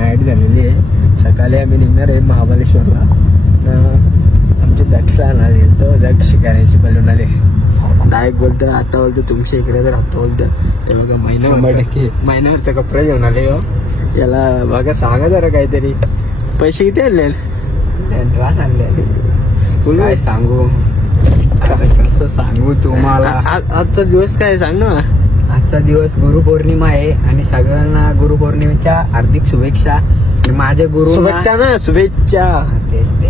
Night झालेली आहे. सकाळी आम्ही निघणार आहे महाबळेश्वरला. आमचे दक्ष आणणार तो दक्ष करायची बलून आले. डायरेक्ट बोलतो आता बोलतो तुमच्या इकडे तर आता बोलतो ते बघा महिन्यावरचा कपडा घेऊन आले हो. याला बघा सांगा जरा काहीतरी. पैसे किती आणले? आणले तुला काय सांगू, कसं सांगू तुम्हाला. आजचा दिवस काय सांग ना. आजचा दिवस गुरुपौर्णिमा आहे आणि सगळ्यांना गुरुपौर्णिमेच्या हार्दिक शुभेच्छा. माझ्या गुरु शुभेच्छा ना, शुभेच्छा. तेच ते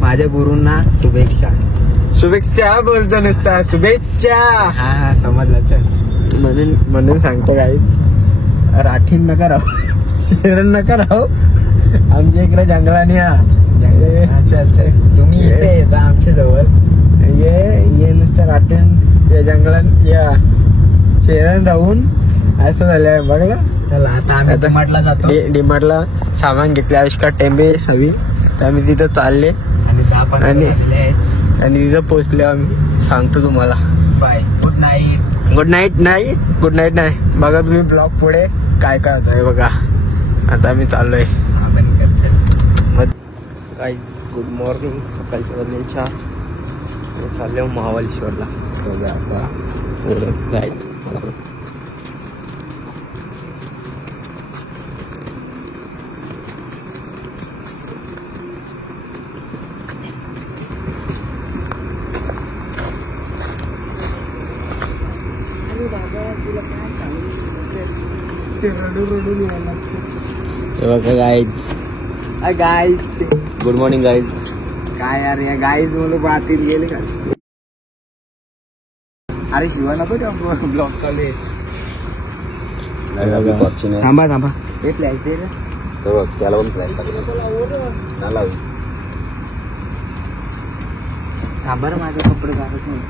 माझ्या गुरूंना शुभेच्छा. शुभेच्छा बोलतो नुसता शुभेच्छा. हा समजलं. म्हणून सांगतो काही राठीन नका राहू, शेरण नका राहू. आमच्या इकडे जंगलाने तुम्ही इथे येता आमच्या जवळ. ये नुसतं राठीन या जंगलात या शेरण राहून असं झालं बघा. चला आता आम्ही डिमार्टला जातो. डिमार्टला सामान घेतले आविष्कार टेंबे सवी. तर आम्ही तिथं चालले आणि तिथं पोहोचले आम्ही. सांगतो तुम्हाला bye. Good night. Good night नाही, गुड नाईट नाही. बघा तुम्ही ब्लॉग पुढे काय काय होत आहे बघा. आता आम्ही चाललोय काय. Good morning. सकाळच्या वाजल्याच्या चालले महाबळेश्वरला. आता काय गाईज. Good morning guys. काय यार या गाईज म्हणून बातीत गेले का. अरे शिवा नको ब्लॉग चालू आहे. थांबा थांबा हे प्लॅन ते त्याला पण प्लॅन थांबा रे. माझे कपडे घालायचे नाही.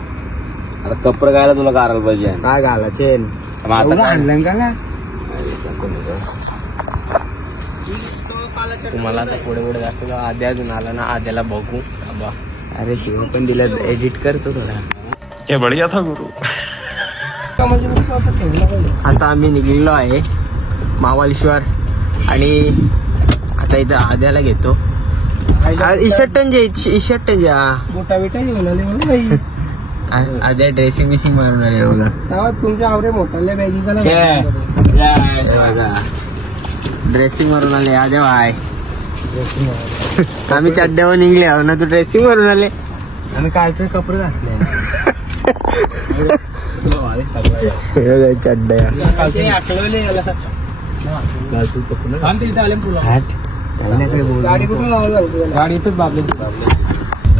आता कपडे घालायला तुला घालायला पाहिजे. काय घालायचे आणलं का ना तुम्हाला. आता पुढे पुढे जास्त आद्या अजून आला ना. आद्याला बघू. अरे शिव पण दिला एडिट करतो थोडा. बढिया था गुरु. आता आम्ही निघलेलो आहे महाबळेश्वर आणि आता इथं आद्याला घेतो. इशट्टंजा मोठा बेटा घेऊन आले. आद्या ड्रेसिंग बिसिंग मारून आले बघा. तुमच्या आवडे मोठ्या बॅगी बघा ड्रेसिंग मारून आले. आद्या बाय. आम्ही चड्ड्यावर निघले आहो ना. तू ड्रेसिंग मारून आले. आम्ही कालचे कपडे घातले. चड्ड्या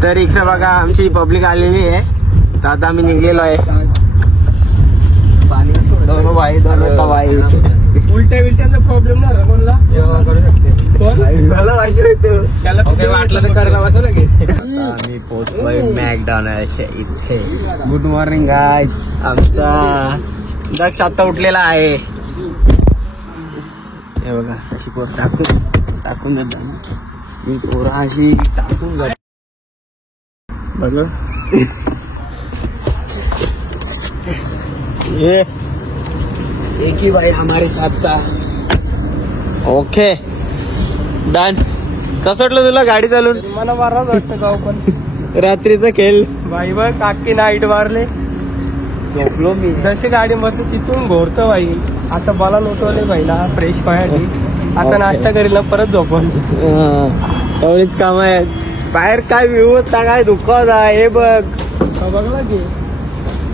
तर इकडे बघा आमची पब्लिक आलेली आहे. तर आता आम्ही निघलेलो आहे. दोन भाई उलट्या विलट्याचा प्रॉब्लेम ना कोणला वाटलं तर करायला बसव लागेल. आम्ही पोहोचलोय मॅकडॉनल्डच्या इथे. Good morning guys. आमचा दक्ष आता उठलेला आहे. हे बघा अशी पोर टाकून देत मी. पोरा अशी टाकून जात बघ. ये एक ही भाई हमारे साथ था. Okay done. कसं वाटलं तुला गाडी चालून? मला मारणार वाटतं गाव पण. रात्रीचा खेळ भाई बघ. काकी नाईट मारले. झोपलो मी जशी गाडी बसली तिथून घोरतो भाई. आता मला नव्हतं भाईला फ्रेश पायाची. आता नाश्ता करेल परत झोपण. एवढीच काम आहेत. बाहेर काय व्ह्यू होता काय धुका हे बघ. बघला की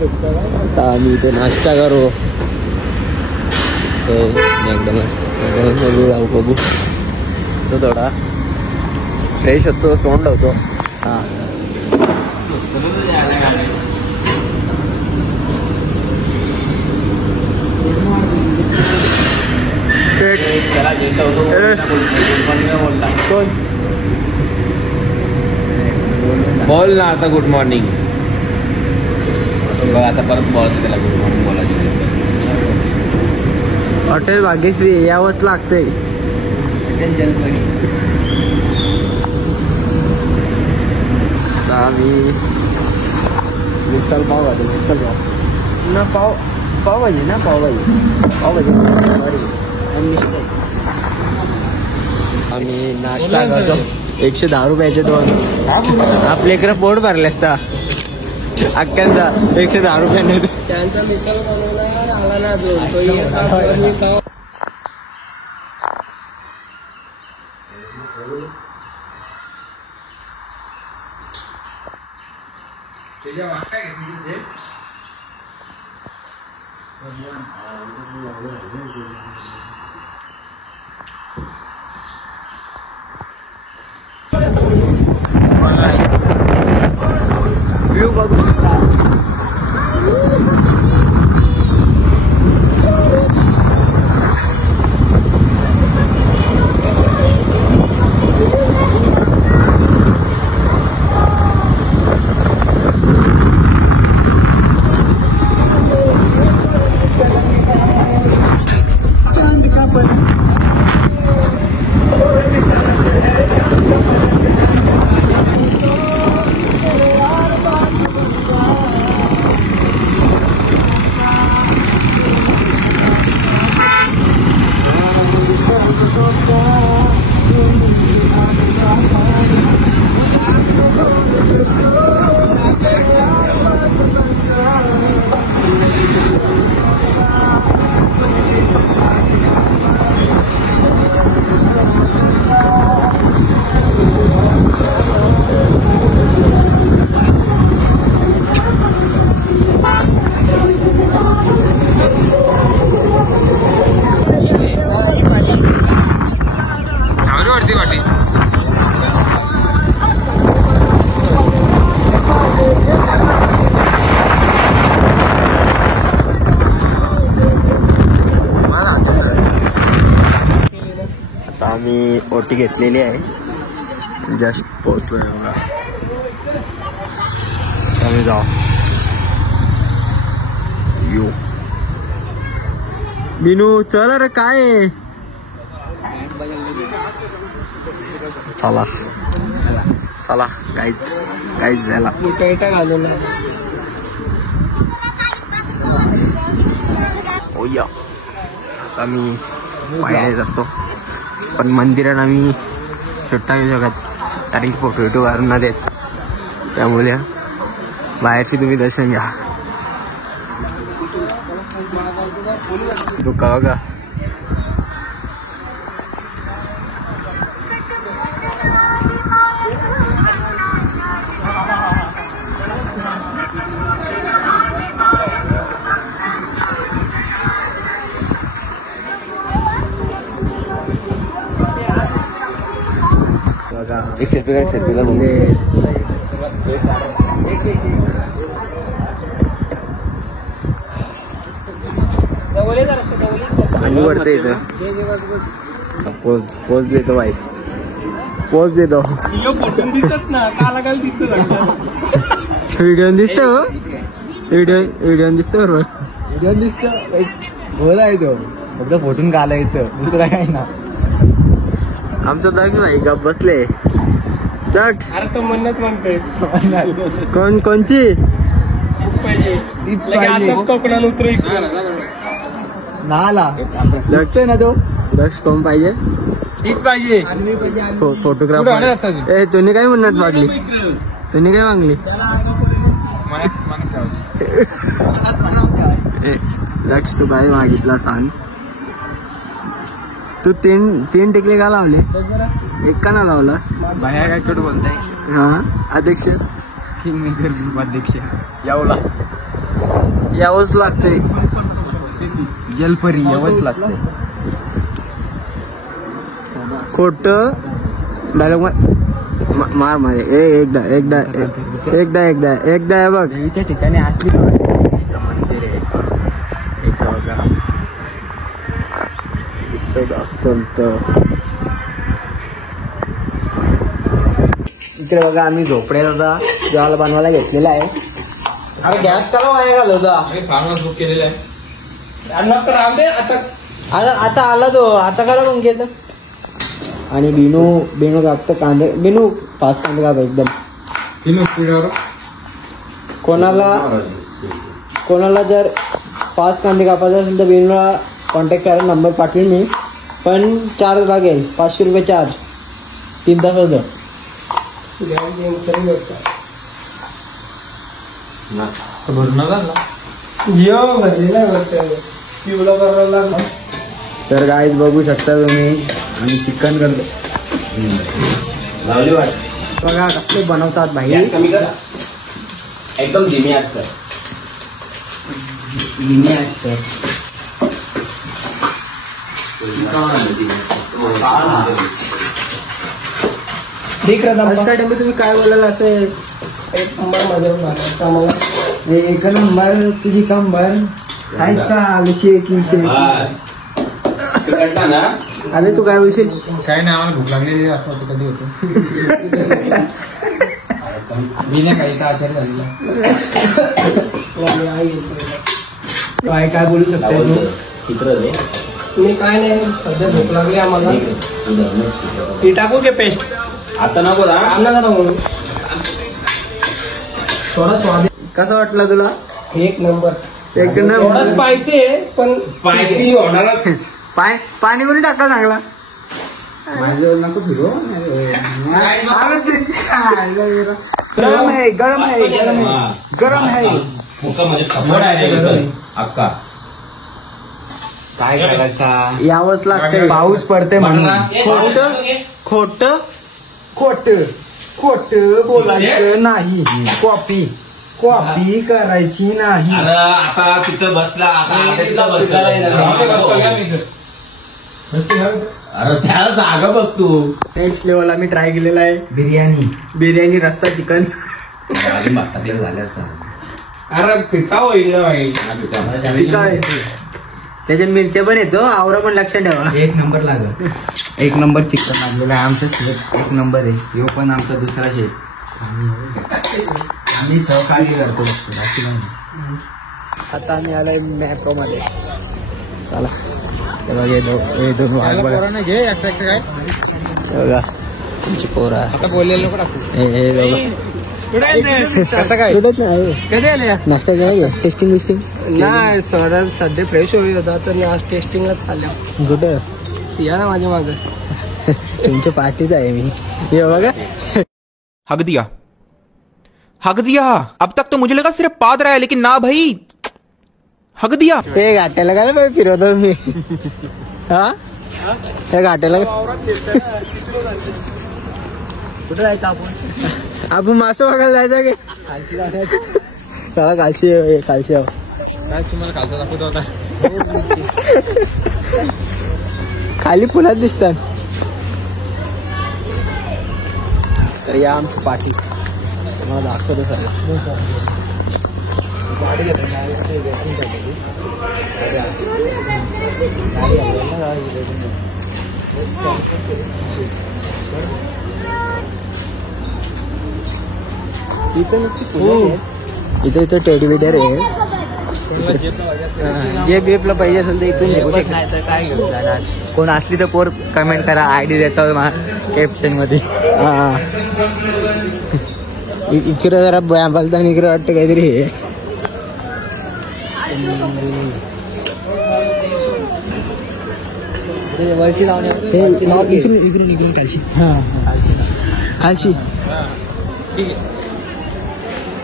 आता आम्ही इथे नाश्ता करू. जाऊ बघू. तो थोडा फ्रेश होतो. तोंड होतो. हा बोल ना आता गुड मॉर्निंग. बघ आता परत बोलतो त्याला गुड मॉर्निंग बोलायचं. हॉटेल भाग्यश्री यावंच लागतंय. आम्ही मिसल पाव भाजी. मिसल पाव ना पावभाजी ना पावभाजी. Sorry mistake. आम्ही नाश्ता करतो 110 रुपयाचे 2 आपले इकडे पोट भरले असता अख्ख्यांचा 110 रुपयाने त्यांचा मिसळ बनवला आला ना जो व्ह्यू बघू आम्ही ओटी घेतलेली आहे जस्ट पोहोचलोय बघा आम्ही जाऊ यो बिनू चल रे काय चला चला काहीच झाला मोठा घालवला ओ या आम्ही पायऱ्या जातो पण मंदिरात आम्ही सुट्टा घेऊ शकत कारण की फोटो काढून ना देत त्यामुळे बाहेरची तुम्ही दर्शन घ्या दुका बघा एक सेल्फीला आणि पडते इथं पोच देतो बाई पोच देतो दिसत ना काला काल दिसत व्हिडिओ दिसतो व्हिडिओ दिसतो बरोबर व्हिडिओ दिसतो बोला आहे तो फक्त फोटून काला येतं दुसरा काय ना आमचा दक्ष भाई गप बसले दक्ष अरे तो म्हणत म्हणतोय कोणची कोकणाला उतरू नाला दक्ष ना तो दक्ष कोण पाहिजे तीच पाहिजे फोटोग्राफर ए तुम्ही काय म्हणत मागली तुम्ही काय मागली दक्ष तू काय मागितला सांग तू तीन टिकले का लावले एक का ना लावलास बाहेर काय कुठं बोलताय हा अध्यक्ष अध्यक्ष यावला यावंच लागते जलपरी यावंच लागते खोट डायरेक्ट मार मारे एकदा आहे बघ देवीच्या ठिकाणी असली मंदिर आहे एक बघा दिसत असेल तर इकडे बघा आम्ही झोपड्यात होता जेवायला बनवायला घेतलेला आहे अरे गॅस करा वाया घालवता फार्महाऊस बुक केलेला आहे आता आला तो आता करा मग गेलं आणि बिनू कापतं कांदे बिनू 5 कांदे काप एकदम कोणाला जर 5 कांदे कापायचे असेल तर बिनूला कॉन्टॅक्ट करा नंबर पाठवेल मी पण चार्ज लागेल 500 रुपये चार्ज 3 तासाचं. तर गाईज बघू शकता तुम्ही आम्ही चिकन करतो. लावली वाट बघा कसले बनवतात भाई. गॅस कमी करा एकदम धीमी आग कर. ठीक आहे. तुम्ही काय बोलायला असं एक नंबर तुझी कंबर खायचा विषय की ना अरे तू काय बोलशील. काय नाही आम्हाला भूक लागलेली असं होतं कधी होतं. मी नाही काही आचार झालेला. काय बोलू शकतो मी काय नाही सध्या भूक लागली आम्हाला. ती टाकू की पेस्ट आता नको ना म्हणून थोडा स्वादिष्ट. कसं वाटलं तुला. एक नंबर. थोडा स्पायसी आहे पण स्पायसी होणार. पाणी कोणी टाका चांगला. माझ्यावर नको फिरो. गरम है गरम है गरम है गरम है. म्हणजे खबर आहे अक्का. काय करायचा. यावंच लागतंय. पाऊस पडते म्हणून. खोट खोट खोट बोलायचं नाही. कॉपी करायची नाही. अरे आता तिथं बसला आता तिथं बसला अरे त्याला जागा बघ तू. नेक्स्ट लेवल आम्ही ट्राय केलेला आहे बिर्याणी रस्सा चिकन. झाले असतात. अरे पिका होईल ना भाई. त्याच्या मिरच्या पण येतो. आवरा पण लक्षात ठेवा. एक नंबर लागल. एक नंबर चिकन लागलेलं आहे. आमचं शेफ एक नंबर आहे. यो पण आमचा दुसरा शेफ. आम्ही सहकार्य करतो बाकी नाही. आता आम्ही आलोय मॅप्रो मध्ये. चला हे बघा हे दोन वाघ बघा. घे काय बघा तुमची पोरं. आता बोललेलं नको टाकू. कसं काय कधी आले नाश्ता घ्या टेस्टिंग विस्टिंग. नाही सध्या फ्रेश होईल होता तर आज टेस्टिंगलाच चालल्या. कुठं या ना माझ्या मागं. तुमच्या पार्टीच आहे मी. हे बघा हक दिया अब तक तो मुझे लगा सिर्फ पाद रहा है लेकिन ना भाई हक दिया. ते घाट्याला काय ना फिरवतो मी. हा त्या घाट्याला कुठं जायचं आपण मासं बघायला जायचं की चला कालशी तुम्हाला खालचा दाखवतो आता. खाली फुलात दिसतात. तर या आमची पाठी तुम्हाला दाखवतो सर. इथं टेडी बिडर आहे. जे बेपला पाहिजे असेल तर इथून घेऊ शकता. काय घेऊ जाणार. कोण असली तर पोर कमेंट करा. आयडी देतो कॅप्शन मध्ये. इकडे जरा बघता इकडे वाटतं काहीतरी हे. वरती इकडून खालची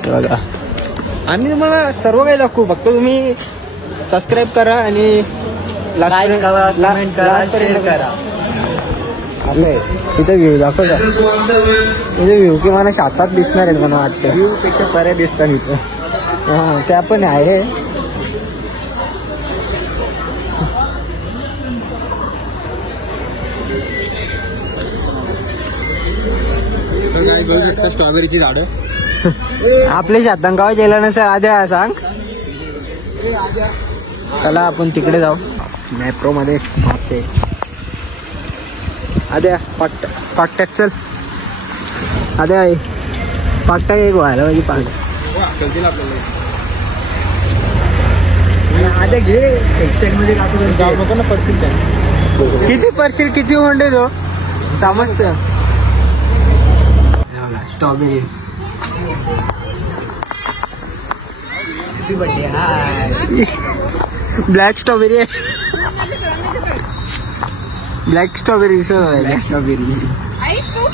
बघा. आम्ही तुम्हाला सर्व काही दाखवू. फक्त तुम्ही सबस्क्राईब करा आणि लाईक करा, कमेंट करा, शेअर करा. तिथे व्ह्यू दाखवता. तिथे व्ह्यू की मला शातात दिसणार आहे मला वाटतं. व्ह्यू पेक्षा पर्याय दिसतात इथं. हा त्या पण आहे. स्ट्रॉबेरीची झाडं आपल्या शातांगाव गेला नसेल आद्या सांग. चला आपण तिकडे जाऊ. मॅप्रो मध्ये मासे आद्या पाकटाक चल. आद्या पाकटाक एक व्हायला पाहिजे. आद्या घे टेक्सटाईल मध्ये नको ना पडतील. किती पर्सेल किती म्हणते तो समजत. स्ट्रॉबेरी ब्लॅक स्ट्रॉबेरी आहे. Black strawberry black strawberry ice तू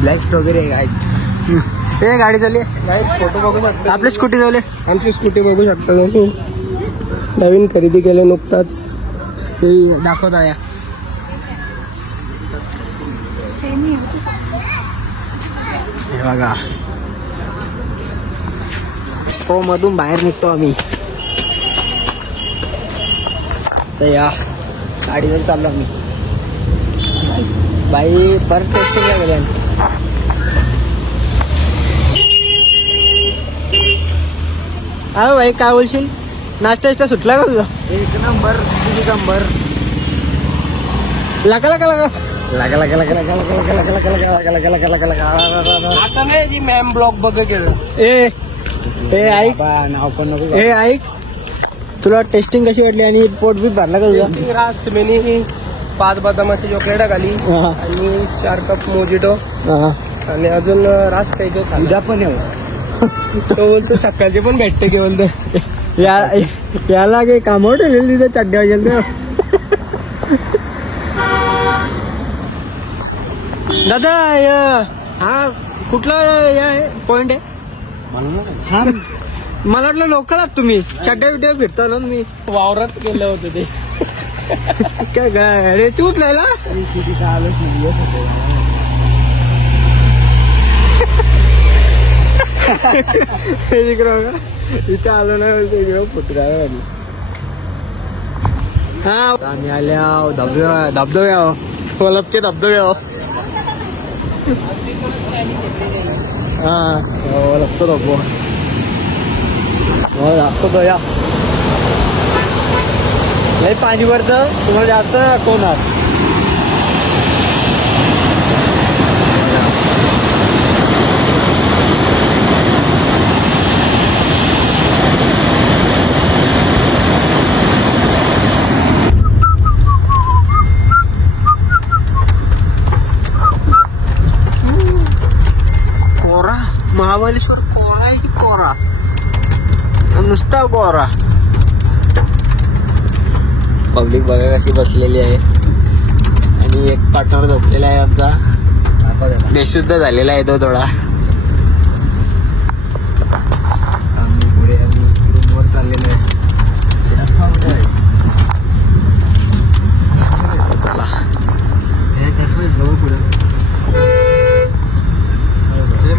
ब्लॅक स्ट्रॉबेरी आहे गाईज. हे गाडी चालली फोटो बघू शकता. आपली स्कूटी चालली. आमची स्कूटी बघू शकता तुम्ही. नवीन खरेदी केलं नुकताच. दाखवता या हे बघा. हो मधून बाहेर निघतो आम्ही. तर या गाडीवर चाललो आम्ही. बाई परत टेस्टिंगला गेल्या. अरे भाई काय बोलशील? नाश्ता सुटला का तुझा? एक नंबर किती नंबर. लगा लगा लगा लगा लगा लगा लगा लगा लगा लगा लगा लगा लगा लगा लगा. आता नाही जी मॅम ब्लॉग बघ केलं. ए ऐक नाव पण नको. ए ऐक तुला टेस्टिंग कशी वाटली आणि पोट बी भरला का तुझा? रास मेनी 5 बदामाची चॉकलेट खाली हा. आणि 4 कप मोजिटो हा. आणि अजून रास काही उद्या पण येऊ. तो बोलतो सकाळचे पण भेटते की बोलतो. याला काही कामावर ठेवलेली तिथे चड्ड्या गेल. दादा हा कुठला पॉइंट आहे? हा मला वाटलं लोकल आहात तुम्ही. चड्ड्या बिड्या फिरता ना मी. वावरात गेलं होतं ते. काय काय रे तू उचलायला? इथं आलो ना पुतळा. हा आम्ही आल्या धबधब्या वलपचे धबधब्या. हा वलपतो धबो हो लागतो तो. या नाही पाणी वरचं तुम्हाला जास्त दाखवणार. कोरा महाबळेश्वर कोरा आहे की कोरा? नुसता कोरा. पब्लिक बघा कशी बसलेली आहे. आणि एक पार्टनर झोपलेला आहे आमचा. बेशुद्ध झालेला आहे तो थोडा. आम्ही पुढे रूमवर चाललेलो आहे. चला हे कसं बघू पुढे.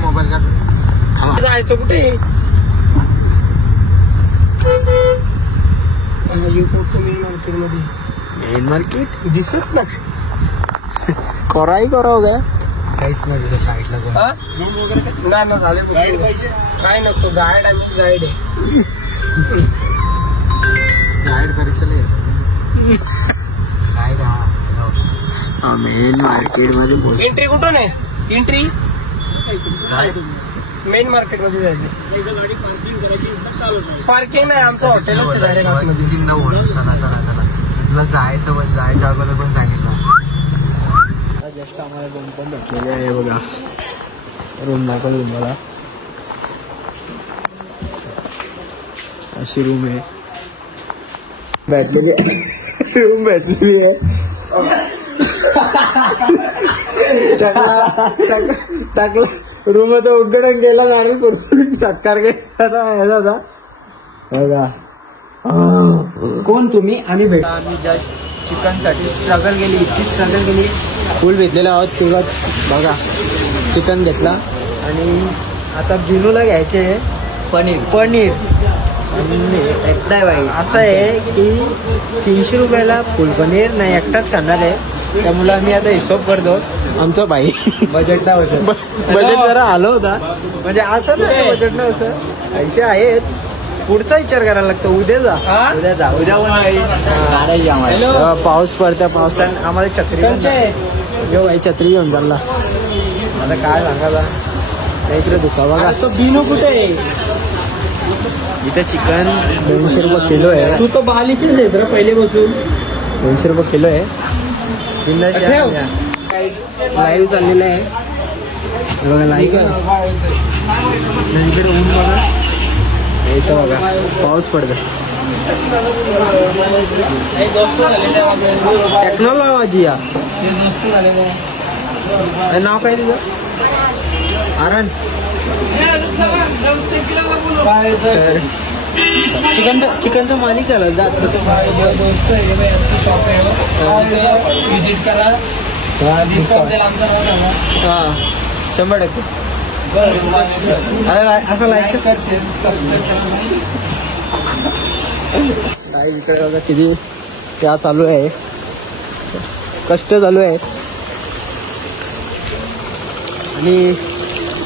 मोबाईल काढ. जायचं कुठे? मेन मार्केट दिसत ना. कोरा ही कोरा हो गया. काहीच नाही तिथे साईडला कोण. नाही ना झाले गाईड पाहिजे. काय नको गाईड आणि गाईड आहे. गाईड परीक्षेला यायचं. गाईड हा मेन मार्केट मध्ये बोल. एंट्री कुठून आहे? एंट्री काय मेन मार्केट मध्ये जायचं. पार्किंग नाही आमचं हॉटेलच आहे डायरेक्ट आतमध्ये. चला चला चला. तुला जायचं पण जायच्या अगोदर पण सांगितलं. जस्ट आम्हाला रूम पण भेटलेले आहे बघा. रूम दाखवली तुम्हाला. अशी रूम आहे भेटलेली. रूम भेटलेली आहे. टाकला रूम आता उघडून गेला. नारळ करून सत्कार केला. बघा कोण तुम्ही? आम्ही भेट. आम्ही जस्ट चिकन साठी स्ट्रगल केली. इतकी स्ट्रगल केली. फुल भेटलेला आहोत तिघत. बघा चिकन घेतला आणि आता बिनूला घ्यायचे पनीर एकदा बाई. असं आहे की 300 रुपयाला फुल पनीर नाही एकटाच खाणार आहे. त्यामुळे आम्ही आता हिशोब करतो. आमचा बाई बजेट काय होतं? बजेट जरा आलं होता. म्हणजे असं नाही बजेट ना असं पैसे आहेत. पुढचा विचार करायला लागतो. उद्या जा उद्या पण काही काढायची आम्हाला. पाऊस पडत्या. पावसाने आम्हाला छत्री घेऊ बाई. छत्री घेऊन चालला. आता काय सांगायला इकडे दुखावा का. बिनू कुठे आहे? इथे चिकन 200 रुपये किलो आहे. तू तो बालिशीच आहे तर पहिले बसून. 200 रुपये किलो आहे. लाईव्ह चाललेलं आहे बघा. लाईव्ह नंतर ऊन बघा. इथं बघा पाऊस पडतो. टेक्नॉलॉजी नाव काय तुझं आरण चिकनचं मालिक झालं जात दोस्त आहे शॉप आहे विजिट करा डिस्काउंट देईल आमचा हा 100%. असं लाईक इकडे बघा किती त्या चालू आहे कष्ट चालू आहे आणि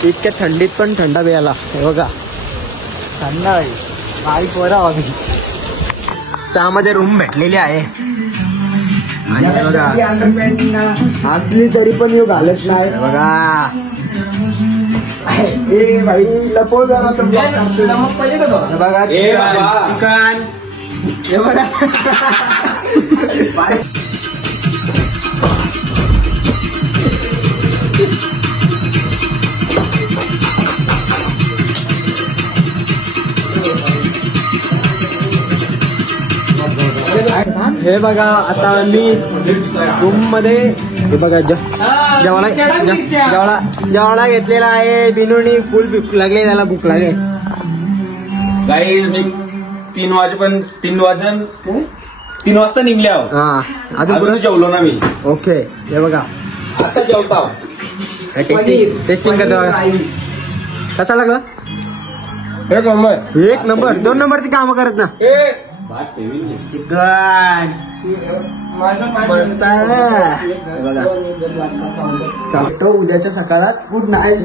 इतक्या थंडीत पण थंडा प्यायला हे बघा थंड आहे बाईक वर सहामध्ये रूम भेटलेली आहे आणि बघा असली तरी पण येऊ घालत नाही बघा ए भाई लपव जरा तो बघा चिकन हे बघा हे बघा आता मी रूम मध्ये हे बघा जेवढा घेतलेला आहे बिनूनी फुल भूक लागली त्याला भूक लागली गाईज मी 3 वाजता निघले आहो हा अजून जेवलो ना मी ओके हे बघा आता जेवता टेस्टिंग करतो बघा कसा लागला एक नंबर 1 नंबर 2 नंबरची कामं करत ना चिकन मसाला बघा चालतो उद्याच्या सकाळात गुड नाईट